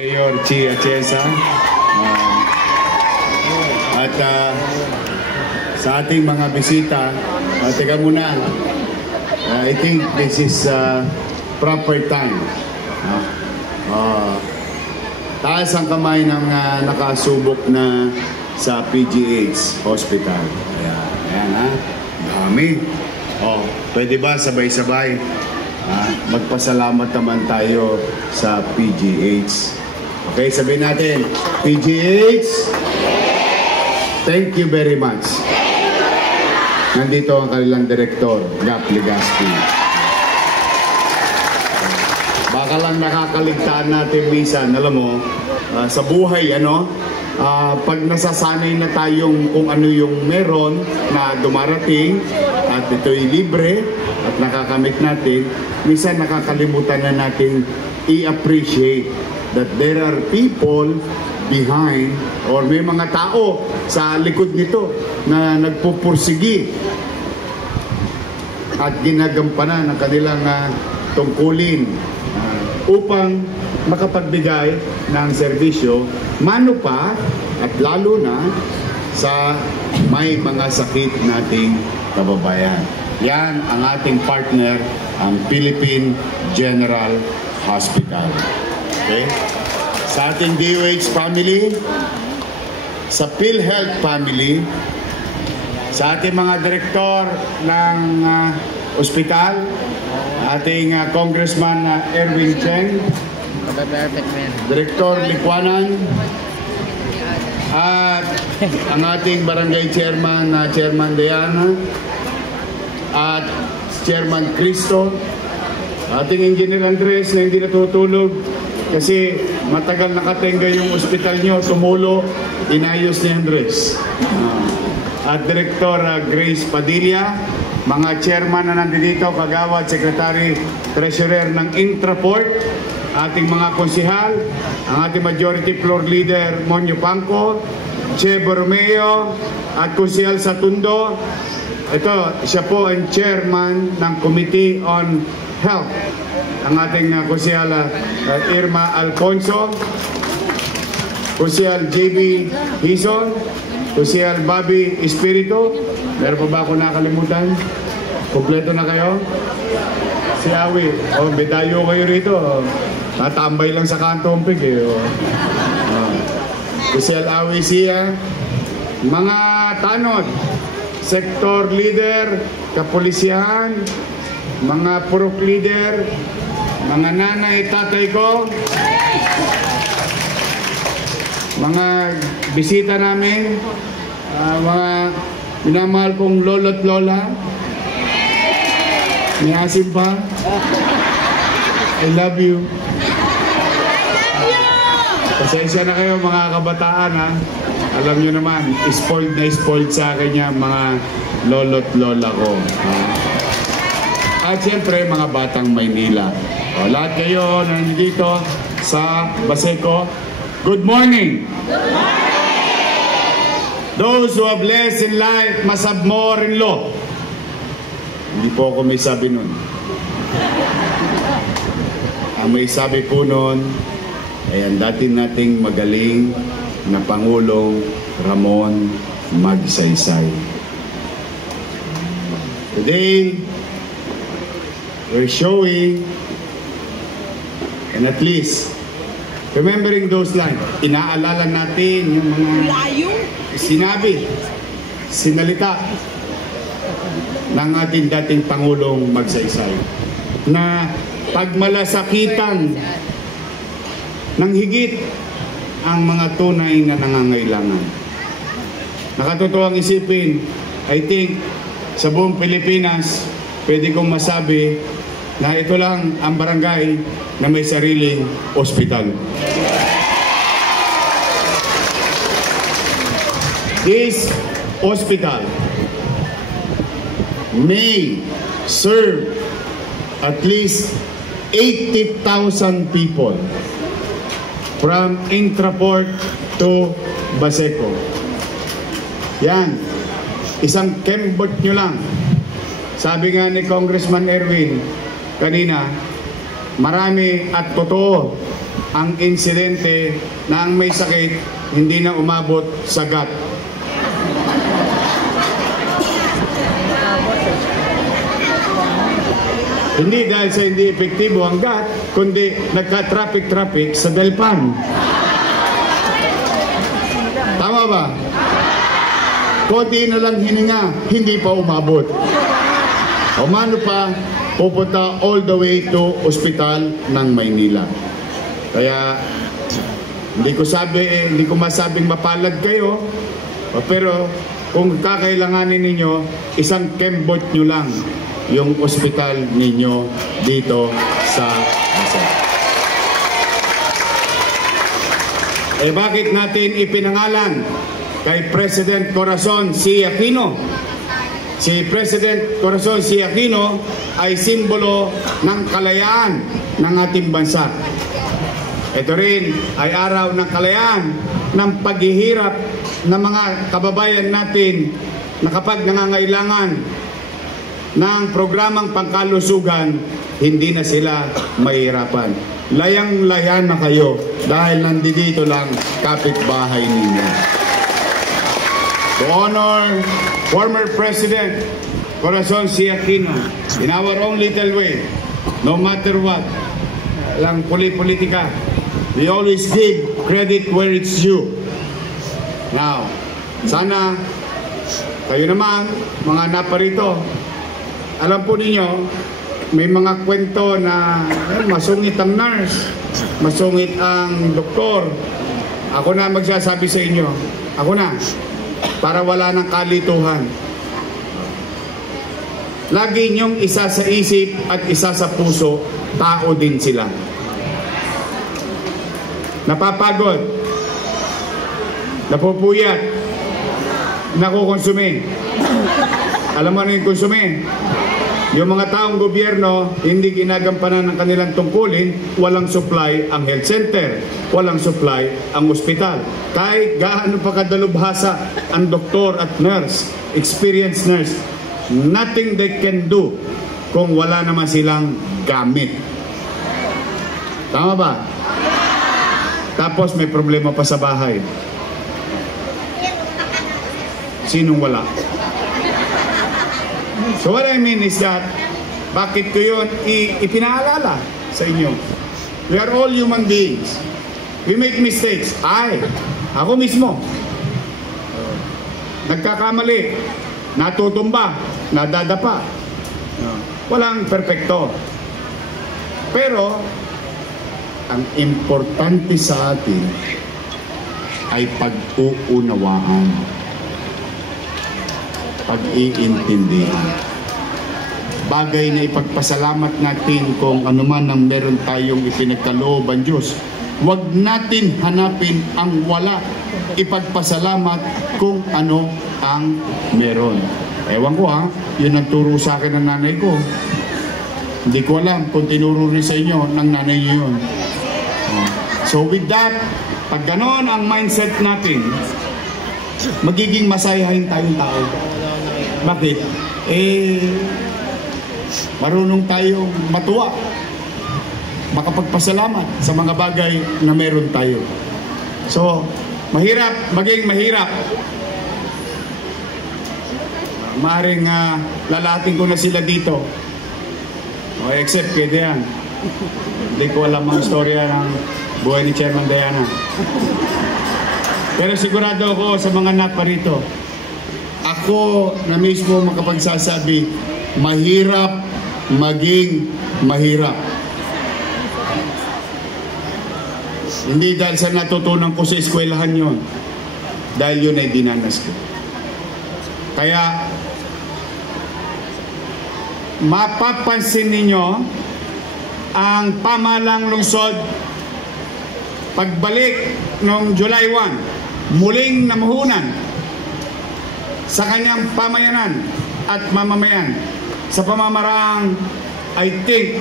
Mayor Chi Atienza at sa ating mga bisita, teka muna, I think this is proper time. Taas ang kamay ng nakasubok na sa PGH Hospital. Ayan ha, dami. Pwede ba sabay-sabay? Magpasalamat naman tayo sa PGH. Okay, sabihin natin, PGH, thank you very much. Nandito ang kanilang direktor, Gap Legaspi. Baka lang nakakaligtaan natin minsan, alam mo, sa buhay, pag nasasanay na tayong kung ano yung meron na dumarating at ito'y libre at nakakamit natin, minsan nakakalimutan na natin i-appreciate that there are people behind or may mga tao sa likod nito na nagpupursigi at ginagampanan ng kanilang tungkulin upang makapagbigay ng serbisyo, mano pa at lalo na sa may mga sakit nating kababayan. Yan ang ating partner, ang Philippine General Hospital. Okay? Sa ating DOH family, sa PhilHealth family, sa ating mga direktor ng ospital, ating Congressman Erwin Cheng, Direktor Likwanan, at ang ating barangay chairman, Chairman Diana, at Chairman Cristo, ating Engineer Andres na hindi natutulog kasi matagal nakatenga yung ospital nyo, tumulo, inayos ni Andres. At Director Grace Padilla, mga chairman na nandito, Kagawad, Secretary, Treasurer ng Intraport, ating mga konsihal, ang ating Majority Floor Leader, Monyo Pangco, Che Borromeo, at Konsihal Satundo. Ito, siya po ang chairman ng Committee on Health. Ang ating konsihal Irma Alfonso, konsihal JB Hison, konsihal Bobby Espiritu. Meron pa ba ako nakalimutan? Kompleto na kayo? Si Awi, bedayo kayo rito. Tatambay lang sa kantong pig konsihal Awi siya. Mga tanod, sektor leader, kapulisyahan, mga purok leader, mga nanay, tatay ko, mga bisita namin, mga minamahal kong lolo't lola, may asim pa, I love you. Pasensya na kayo mga kabataan ha. Alam nyo naman, spoiled sa akin yan mga lolo't lola ko. At siyempre mga batang Maynila. Lahat kayo na nandito sa Baseco, good morning! Good morning! Those who have less in life must have more in law. Hindi po ako may sabi nun. Ang may sabi po nun ay ang dati nating magaling na Pangulong Ramon Magsaysay. Today, we're showing and at least remembering those lines. Inaalala natin yung mga sinabi, sinalita ng ating dating Pangulong Magsaysay na pagmalasakitan ng higit ang mga tunay na nangangailangan. Nakatutuwang isipin, I think sa buong Pilipinas, pwede kong masabi na ito lang ang barangay na may sariling ospital. This hospital may serve at least 80,000 people from Intraport to Baseco. Yan. Isang kembot nyo lang. Sabi nga ni Congressman Erwin kanina, marami at totoo ang insidente na ang may sakit hindi na umabot sa gut. Hindi dahil sa hindi epektibo ang gut, kundi nagka-traffic sa dalpan. Tama ba? Konti na lang hininga, hindi pa umabot. Umano pa, pupunta all the way to ospital ng Maynila. Kaya hindi ko masabing mapalad kayo, pero kung kakailanganin ninyo, isang kembot nyo lang yung ospital ninyo dito sa Pasay. Bakit natin ipinangalan kay President Corazon C. Aquino? Si President Corazon C. Aquino ay simbolo ng kalayaan ng ating bansa. Ito rin ay araw ng kalayaan ng paghihirap ng mga kababayan natin na kapag nangangailangan ng programang pangkalusugan, hindi na sila mahihirapan. Layang-laya na kayo dahil nandito lang kapitbahay ninyo. To honor former President Corazon C. Aquino in our own little way, no matter what, lang politika, we always give credit where it's due. Now, sana kayo naman, mga naparito, alam po ninyo, may mga kwento na masungit ang nurse, masungit ang doktor. Ako na magsasabi sa inyo, ako na, para wala ng kalituhan. Lagi niyong isa sa isip at isa sa puso, tao din sila. Napapagod, napupuyat, nakukonsume. Alam mo ano yung konsume? Yung mga taong gobyerno, hindi ginagampanan ng kanilang tungkulin, walang supply ang health center, walang supply ang ospital. Kahit gaano pa kadalubhasa ang doktor at nurse, experienced nurse, nothing they can do kung wala naman silang gamit. Tama ba? Tapos may problema pa sa bahay. Sinong wala? So what I mean is that, bakit ko yun ipinaalala sa inyo? We are all human beings. We make mistakes. Ako mismo. Nagkakamali. Natutumba. Nadadapa. Walang perfecto. Pero, ang importante sa atin ay pag-uunawaan. Pag-iintindihan. Bagay na ipagpasalamat natin kung anuman ang meron tayong ipinagkalooban Diyos. Huwag natin hanapin ang wala. Ipagpasalamat kung ano ang meron. Ewan ko yun ang turo sa akin ng nanay ko. Hindi ko alam kung tinuro rin sa inyo ng nanay niyo yun. So with that, pag ganon ang mindset natin, magiging masayahin tayong tao. Bakit? Marunong tayong matuwa, makapagpasalamat sa mga bagay na meron tayo. So, maging mahirap. Maaring lalating ko na sila dito. Except kay Dayan. Hindi ko alam ang istorya ng buhay ni Chairman Diana. Pero sigurado ako sa mga naparito, ako na mismo makapagsasabi, mahirap maging mahirap. Hindi dahil sa natutunan ko sa eskwelahan yon, dahil yun ay dinanas ko. Kaya mapapansin ninyo ang pamahalang lungsod pagbalik noong July 1, muling namuhunan sa kanyang pamayanan at mamamayan sa pamamaraang I think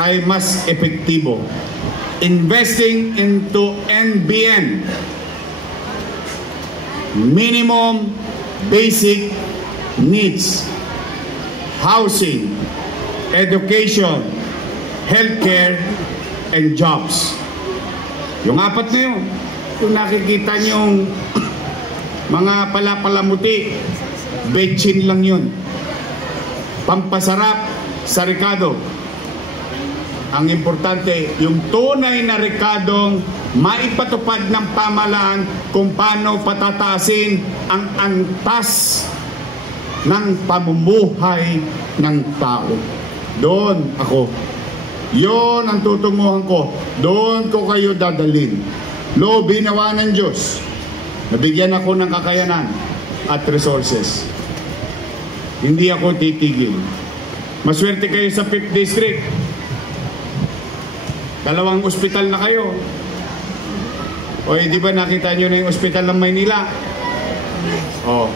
ay mas epektibo. Investing into NBN, minimum basic needs, housing, education, healthcare, and jobs. Yung apat na yun, kung nakikita niyong mga palapalamuti, betchin lang yun. Pampasarap sa rekado. Ang importante, yung tunay na rekadong maipatupad ng pamahalaan kung paano patataasin ang antas ng pamumuhay ng tao. Doon ako. Yon ang tutunguhan ko. Doon ko kayo dadalhin. Loobin nawa ng Diyos. Nabigyan ako ng kakayanan at resources. Hindi ako titigil. Maswerte kayo sa 5th District. 2 ospital na kayo. O di ba nakita nyo na yung ospital ng Maynila? O.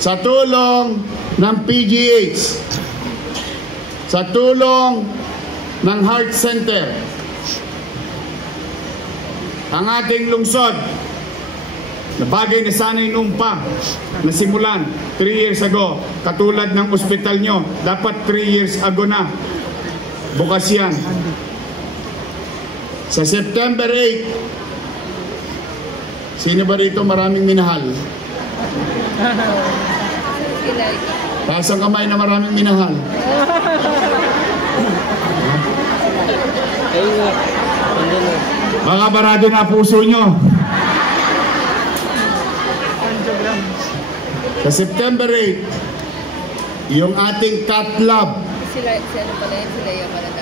Sa tulong ng PGH, sa tulong ng Heart Center, ang ating lungsod, na bagay na sana'y noon pa, nasimulan 3 years ago, katulad ng ospital nyo, dapat 3 years ago na. Bukas yan. Sa September 8, sino ba rito maraming minahal? Taas ang kamay na maraming minahal. Mga barado na puso nyo. Sa September 8, yung ating cat lab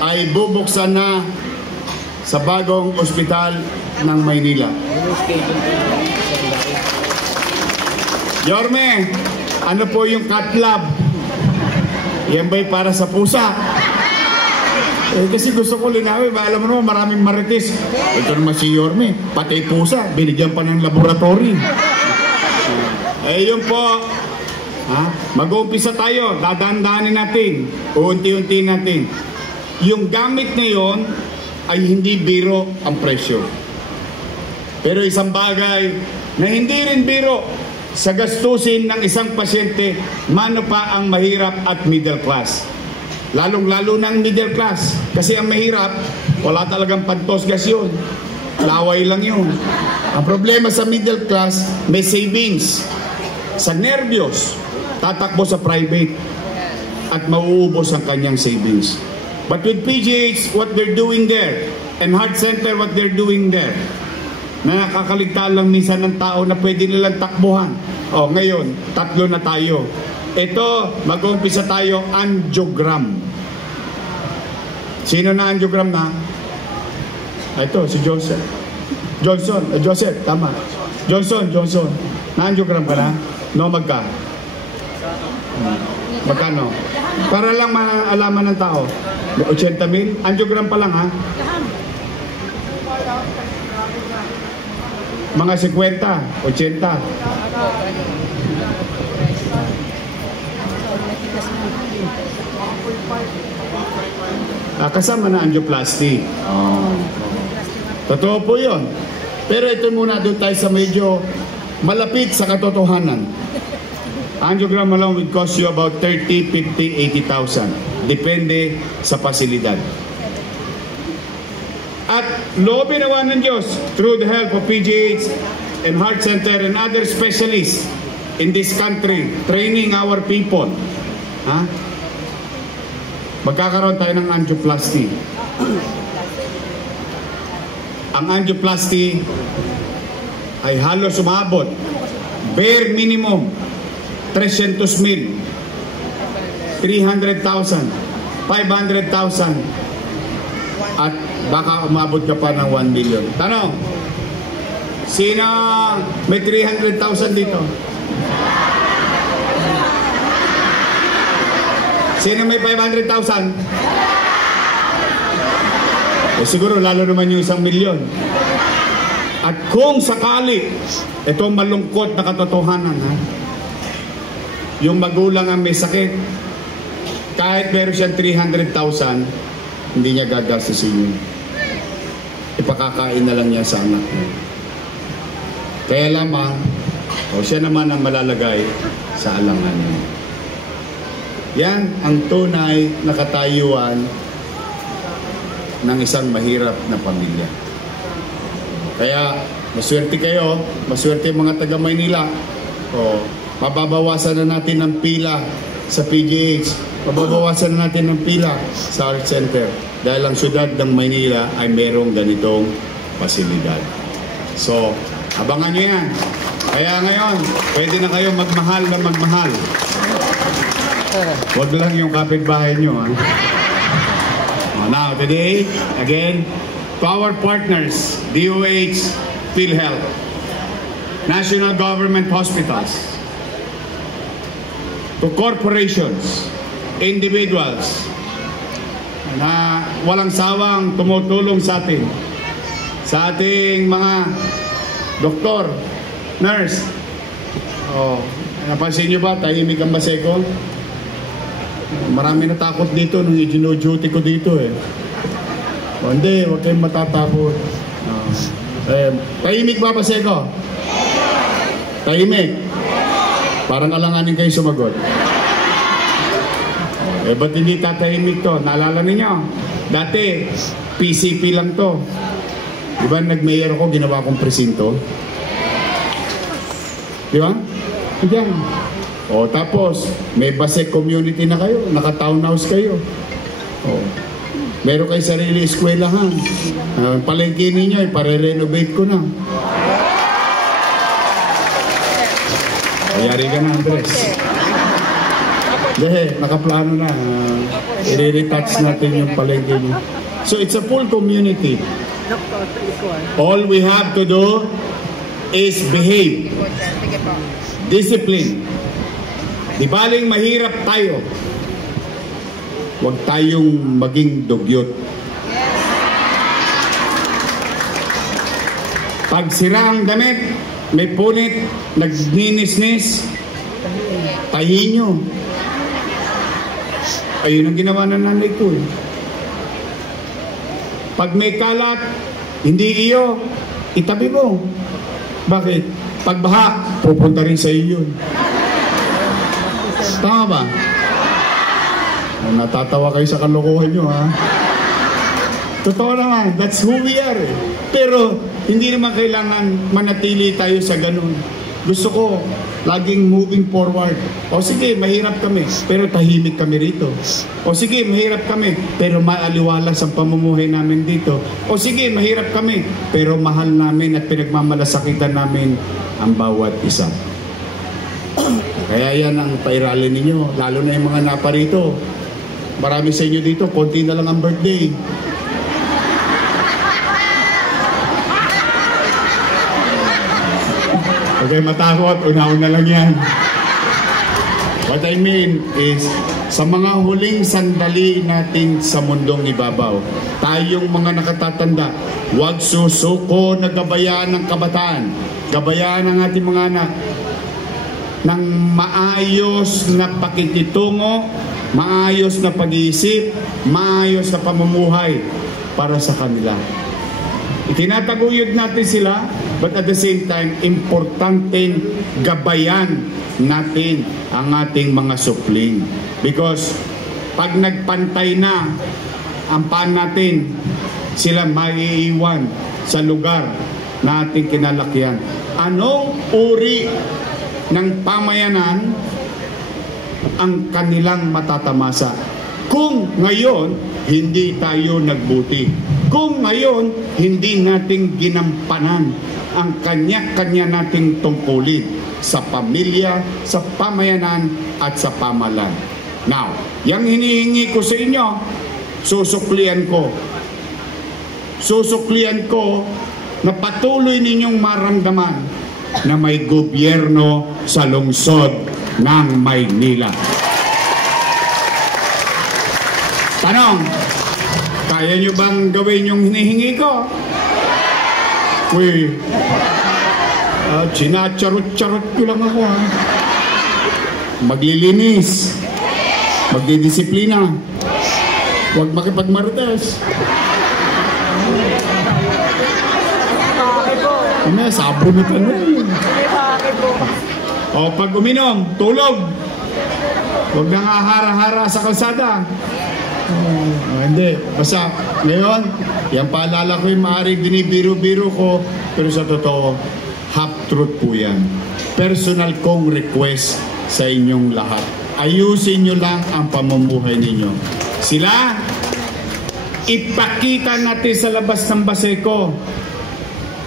ay bubuksan na sa bagong ospital ng Maynila. Yorme, ano po yung cat lab? Yan ba'y para sa pusa? Kasi gusto ko linawin, alam mo naman maraming marites. Ito naman si Yorme, pati pusa, binigyan pa ng laboratory. Yun po, mag-uumpisa tayo, dadaan-daanin natin, unti-unti natin. Yung gamit na yon ay hindi biro ang presyo. Pero isang bagay na hindi rin biro sa gastusin ng isang pasyente, mano pa ang mahirap at middle class. Lalong-lalo na ang middle class. Kasi ang mahirap, wala talagang pantosgas yun. Laway lang yun. Ang problema sa middle class, may savings. Sa nervyos, tatakbo sa private at mauubos ang kanyang savings. But with PGH, what they're doing there, and Heart Center, what they're doing there, na nakakaligtaan lang minsan ng tao na pwede nilang takbuhan. O, ngayon, 3 na tayo. Ito, mag-uumpisa tayo, angiogram. Sino na angiogram na? Ito, si Joseph. Joseph, tama. Johnson. Na-angiogram ka na? No, magkano? Para lang maalaman ng tao. 80,000? Angiogram pa lang, ha? Mga 50, 80. Kasama na angioplasty. Totoo po yun. Pero ito muna, doon tayo sa medyo malapit sa katotohanan. Angiogram alone would cost you about 30, 50, 80,000. Depende sa pasilidad. At loobin nawa ng Diyos through the help of PGH and Heart Center and other specialists in this country, training our people. Magkakaroon tayo ng angioplasty. Ang angioplasty ay halos umabot bare minimum 300,000, 300,000, 500,000 at baka umabot ka pa ng 1 million. Tanong, sino may 300,000 dito? Sino may 500,000? Siguro lalo naman yung 1 milyon. At kung sakali, ito malungkot na katotohanan, yung magulang ang may sakit, kahit meron siyang 300,000, hindi niya gagastusin yun. Ipakakain na lang niya sa anak niya. Kaya lamang, siya naman ang malalagay sa alangan niya. Yan ang tunay na katayuan ng isang mahirap na pamilya. Kaya, maswerte kayo, maswerte mga taga Maynila. O, mababawasan na natin ang pila sa PGH, mababawasan na natin ang pila sa Health Center dahil ang syudad ng Maynila ay merong ganitong pasilidad. So, abangan nyo yan. Kaya ngayon, pwede na kayo magmahal na magmahal. Huwag lang yung kapitbahay nyo. Ha? Now, today, again, to our partners, DOH, PhilHealth, National Government Hospitals, to corporations, individuals, na walang sawang tumutulong sa atin, sa ating mga doktor, nurse. Oh, napansin nyo ba, tahimik ang Baseco? Marami natakot dito nung i-duty ko dito eh. O, hindi, huwag kayong matatakot. Tahimik ba, Baseco? Tahimik? Parang alanganin kayo sumagot. Eh, ba't hindi tatahimik to? Naalala ninyo? Dati, PCP lang to. Diba nag-mayor ako, ginawa kong presinto? Diba? Diyan. O, tapos, may Basec community na kayo. Naka-townhouse kayo. O, meron kayo sarili eskwelahan. Palengke ninyo, ipare-renovate ko na. Ayari ka na, Andres. Dahil, nakaplano na. I-retouch natin yung palengke niyo. So, it's a full community. All we have to do is behave. Discipline. Di baling mahirap tayo. Huwag tayong maging dugyot. Pag sira ang damit, may punit, nagninisnis, tahin nyo. Ayun ang ginawa ng nanay ko. Pag may kalat, hindi iyo, itabi mo. Bakit? Pag baha, pupunta rin sa iyo yun. Tama ba? O, natatawa kayo sa kalokohan nyo, ha? Totoo naman, that's who we are. Pero, hindi naman kailangan manatili tayo sa ganun. Gusto ko, laging moving forward. O sige, mahirap kami, pero tahimik kami rito. O sige, mahirap kami, pero maaliwalas ang pamumuhay namin dito. O sige, mahirap kami, pero mahal namin at pinagmamalasakitan namin ang bawat isa. Kaya yan ang pairalin ninyo, lalo na yung mga naparito. Marami sa inyo dito, konti na lang ang birthday. Okay, matakot, una-una lang yan. What I mean is, sa mga huling sandali natin sa mundong ibabaw, tayong mga nakatatanda, huwag susuko na gabayaan ng kabataan, gabayaan ng ating mga anak, ng maayos na pakikitungo, maayos na pag-iisip, maayos na pamumuhay para sa kanila. Itinataguyod natin sila, but at the same time, importanteng gabayan natin ang ating mga supling. Because pag nagpantay na ang paan natin, sila maiiwan sa lugar na ating kinalakihan. Anong uri ng pamayanan ang kanilang matatamasa kung ngayon hindi tayo nagbuti, kung ngayon hindi natin ginampanan ang kanya-kanya nating tungkulin sa pamilya, sa pamayanan at sa pamalan. Now, yung hinihingi ko sa inyo, susuklian ko na patuloy ninyong maramdaman na may gobyerno sa lungsod ng Maynila. Tanong, kaya nyo bang gawin yung hinihingi ko? Uy, sinacharot-charot ko lang ako, ha? Maglilinis, magdidisiplina, huwag makipagmarites. May sabon na tanong. O pag uminom, tulog. Huwag nang hahara-hara sa kalsada. Hindi. Basta, ngayon, yan paalala ko yung maaaring binibiro-biro ko, pero sa totoo, half-truth po yan. Personal kong request sa inyong lahat. Ayusin nyo lang ang pamumuhay ninyo. Sila, ipakita natin sa labas ng Baseco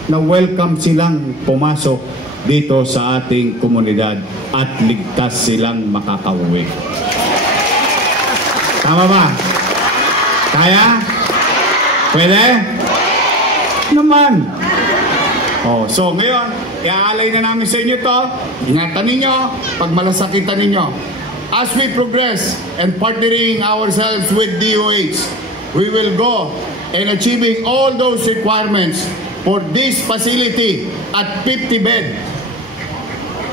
na welcome silang pumasok dito sa ating komunidad at ligtas silang makakauwi. Tama ba? Kaya? Pwede? Naman. Oh, so ngayon, iaalay na namin sa inyo to. Ingatan ninyo, pag malasakitan ninyo. As we progress and partnering ourselves with DOH, we will go and achieving all those requirements for this facility at 50 bed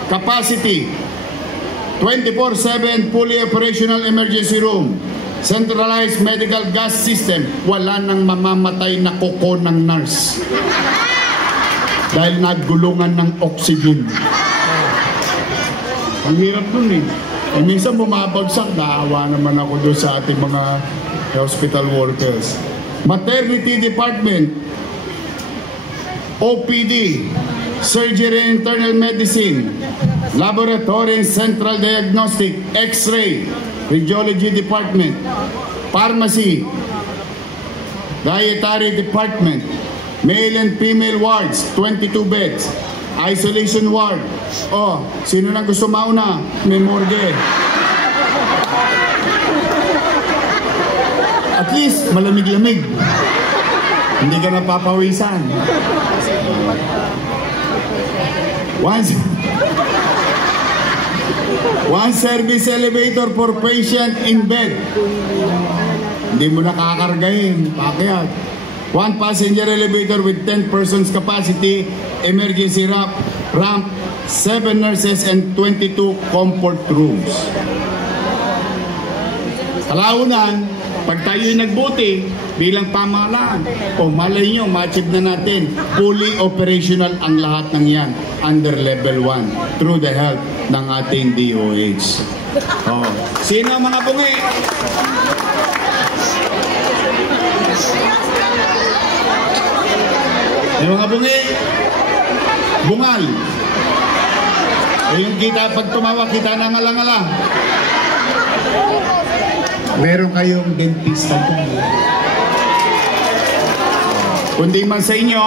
capacity, 24/7 fully operational emergency room, centralized medical gas system. Wala nang mamamatay na kuko ng nurse dahil nagulungan ng oxygen. Ang hirap dun eh. Eh minsan bumabagsak, naawa naman ako doon sa ating mga hospital workers. Maternity department, OPD, surgery and internal medicine, laboratory and central diagnostic, x-ray, radiology department, pharmacy, dietary department, male and female wards, 22 beds, isolation ward. Oh, sino na gusto mauna? May morgue. At least malamig-lamig. Hindi ka napapawisan. One service elevator for patient in bed. Hindi mo nakakargahin. Pakyat. One passenger elevator with 10 persons capacity, emergency ramp, 7 nurses and 22 comfort rooms. Kalaunan, pag tayo'y nagbuti bilang pamahalaan, malay nyo, ma-achieve na natin, fully operational ang lahat ng yan under level 1 through the help ng ating DOH. Sino ang mga bungi? Yung mga bungi, bungal. Yung kita, pag tumawa, kita na ngalang-ngalang. Meron kayong dentista po. Kundi man sa inyo,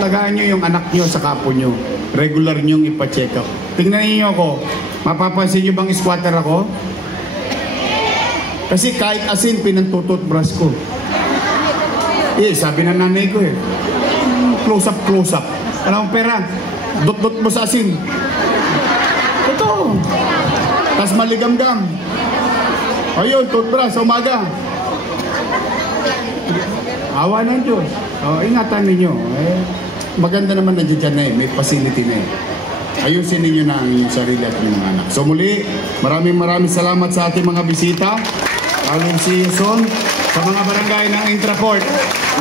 lagaan nyo yung anak nyo sa kapo nyo. Regular nyong ipa-check up. Tingnan niyo ako, mapapansin nyo bang squatter ako? Kasi kahit asin, pinantututbrush ko. Sabi ng nanay ko close up, close up. Alam mo pera, dot-dot mo sa asin. Ito. Tapos maligam-gam. Ayun, toothbrush, umaga. Awa ng Diyos. Ingatan ninyo. Maganda naman na dyan may facility na Ayusin ninyo na ang inyong sarili at mga anak. So muli, maraming salamat sa ating mga bisita. I will see you soon. Sa mga barangay ng Intraport,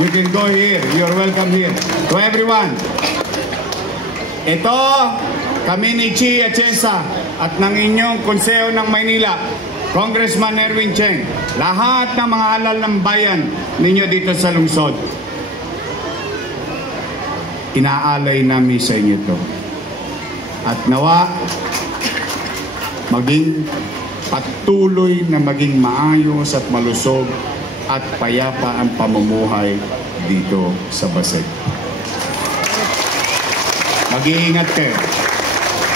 you can go here. You're welcome here. To everyone, ito, kami ni Chi Atienza at ng inyong Konseho ng Maynila, Congressman Erwin Cheng, lahat ng mga halal ng bayan ninyo dito sa lungsod, inaalay namin sa inyo ito. At nawa, maging patuloy na maging maayos at malusog at payapa ang pamumuhay dito sa Baseco. Mag-iingat kayo.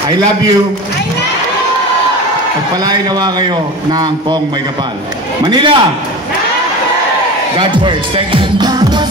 I love you. Pagpalain nawa kayo ng Pong May Kapal. Manila! God first. Thank you.